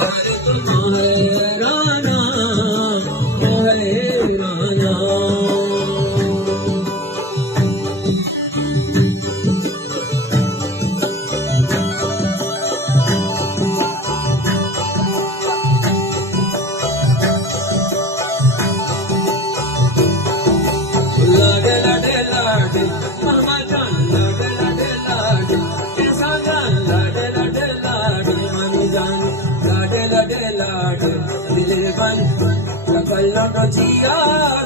उधर तुम्हारे राना है राना। लाडे लाडे लाडे मामा जान लाडे लाडे लाडे कैसा जान लाडे लाडे लाडे मामी जान लाडे लाडे लाडे दिल बन कल्लो तो जिया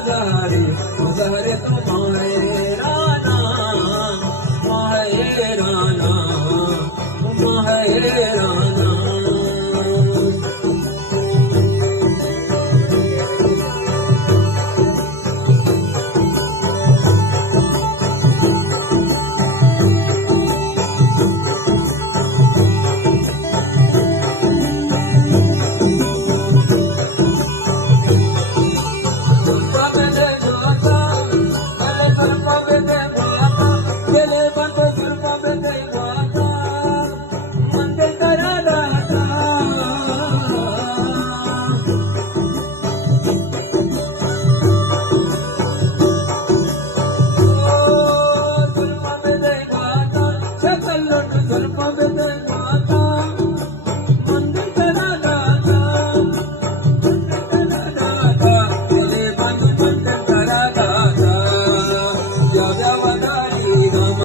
गारे उधर तुम्हारे